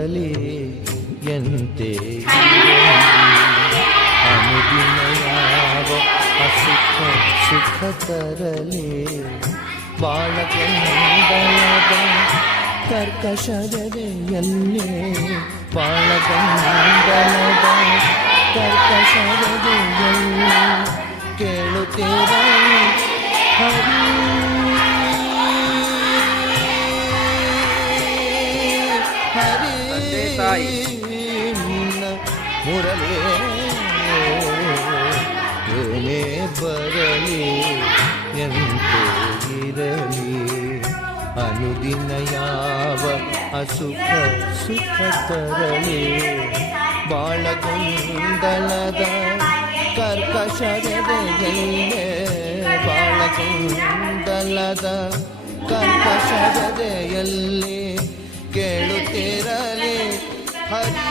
ತರಲಿ ಎಂತೆ ಅನುದಿನ ಯಾವ ಅಸುಖ ಸುಖ ತರಲಿ ಬಾಳಗಂಡಲದ ಕರ್ಕಶದೆಯಲ್ಲೇ ಬಾಳಗಂಡಲದ ಕರ್ಕಶದೆಯಲ್ಲೇ ಕೇಳುತ್ತೀರ ತಾಯಿ. ಮುರಳಿ ಏನೇ ಬರಲಿ ಎಂತೇ ಇರಲಿ. ಅನುದಿನ ಯಾವ ಅಸುಖ ಸುಖ ತರಲಿ. ಬಾಳಗೊಂದಲದ ಕರ್ಕಶರದೆಯಲ್ಲೇ ಬಾಳಗೊಂದಲದ ಕರ್ಕಶದೆಯಲ್ಲಿ ಕೇಳುತ್ತಿರಲಿ 诶对